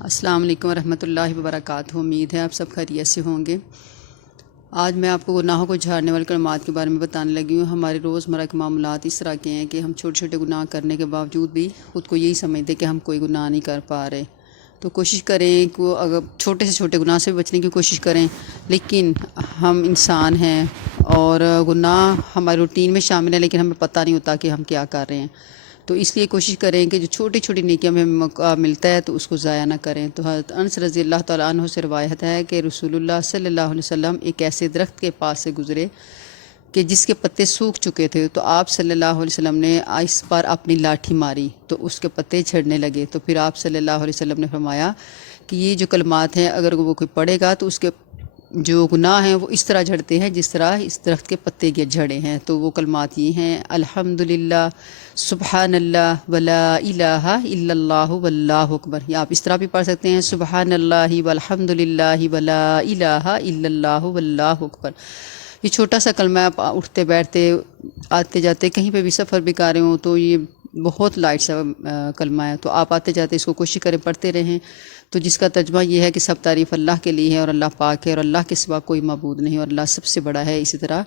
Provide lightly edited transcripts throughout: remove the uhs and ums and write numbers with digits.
السلام علیکم ورحمۃ اللہ وبرکاتہ۔ امید ہے آپ سب خیریت سے ہوں گے۔ آج میں آپ کو گناہوں کو جھاڑنے والے کلمات کے بارے میں بتانے لگی ہوں۔ ہمارے روزمرہ کے معاملات اس طرح کے ہیں کہ ہم چھوٹے چھوٹے گناہ کرنے کے باوجود بھی خود کو یہی سمجھتے کہ ہم کوئی گناہ نہیں کر پا رہے، تو کوشش کریں کہ اگر چھوٹے سے چھوٹے گناہ سے بچنے کی کوشش کریں، لیکن ہم انسان ہیں اور گناہ ہمارے روٹین میں شامل ہے، لیکن ہمیں پتہ نہیں ہوتا کہ ہم کیا کر رہے ہیں۔ تو اس لیے کوشش کریں کہ جو چھوٹی چھوٹی نیکیاں میں موقع ملتا ہے تو اس کو ضائع نہ کریں۔ تو حضرت انس رضی اللہ تعالیٰ عنہ سے روایت ہے کہ رسول اللہ صلی اللہ علیہ وسلم ایک ایسے درخت کے پاس سے گزرے کہ جس کے پتے سوکھ چکے تھے، تو آپ صلی اللہ علیہ وسلم نے اس پر اپنی لاٹھی ماری تو اس کے پتے جھڑنے لگے۔ تو پھر آپ صلی اللہ علیہ وسلم نے فرمایا کہ یہ جو کلمات ہیں اگر وہ کوئی پڑھے گا تو اس کے جو گناہ ہیں وہ اس طرح جھڑتے ہیں جس طرح اس درخت کے پتے کے جھڑے ہیں۔ تو وہ کلمات یہ ہیں: الحمدللہ، سبحان اللہ، ولا الہ الا اللہ، واللہ اکبر۔ یا آپ اس طرح بھی پڑھ سکتے ہیں: سبحان اللہ والحمدللہ ولا الہ الا اللہ، واللہ اکبر۔ یہ چھوٹا سا کلمہ ہے، آپ اٹھتے بیٹھتے آتے جاتے کہیں پہ بھی سفر بھی کر رہے ہوں تو یہ بہت لائٹ سا کلمہ ہے، تو آپ آتے جاتے اس کو کوشش کریں پڑھتے رہیں۔ تو جس کا ترجمہ یہ ہے کہ سب تعریف اللہ کے لیے ہے اور اللہ پاک ہے اور اللہ کے سوا کوئی معبود نہیں اور اللہ سب سے بڑا ہے۔ اسی طرح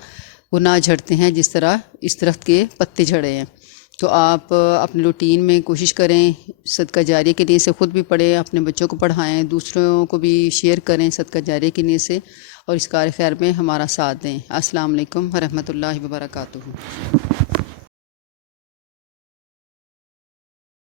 گناہ جھڑتے ہیں جس طرح اس درخت کے پتے جھڑے ہیں۔ تو آپ اپنے روٹین میں کوشش کریں، صدقہ جاریہ کے لیے سے خود بھی پڑھیں، اپنے بچوں کو پڑھائیں، دوسروں کو بھی شیئر کریں صدقہ جاریہ کے لیے سے، اور اس کار خیر میں ہمارا ساتھ دیں۔ السلام علیکم ورحمۃ اللہ وبرکاتہ۔